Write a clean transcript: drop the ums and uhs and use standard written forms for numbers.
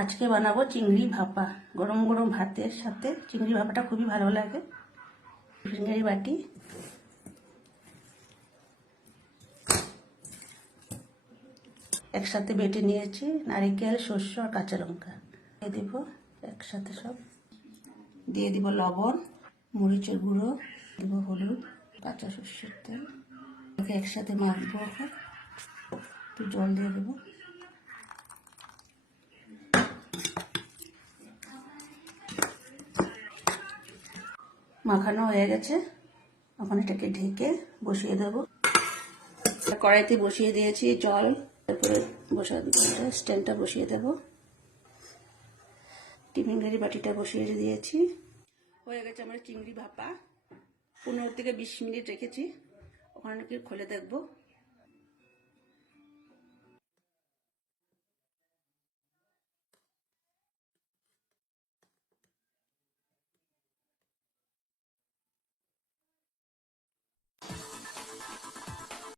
আজকে বানাবো চিংড়ি ভাপা। গরম গরম ভাতের সাথে চিংড়ি ভাপাটা খুবই ভালো লাগে। চিংড়ি বাটি, একসাথে বেটে নিয়েছি নারকেল, সর্ষে আর কাঁচা লঙ্কা। দিয়ে দিব একসাথে সব। দিয়ে দিব লবণ, মরিচের গুঁড়ো, দিব হলুদ, কাঁচা সর্ষের তেল। একসাথে মাখবো। একটু জল দিয়ে দেবো। মাখানো হয়ে গেছে, এখন এটাকে ঢেকে বসিয়ে দেবো। কড়াইতে বসিয়ে দিয়েছি জল, তারপরে স্ট্যান্ডটা বসিয়ে দেবো। টিফিন কারি বাটিটা বসিয়ে দিয়েছি। হয়ে গেছে আমার চিংড়ি ভাপা। 15 থেকে 20 মিনিট রেখেছি, ওখানে খুলে দেখবো।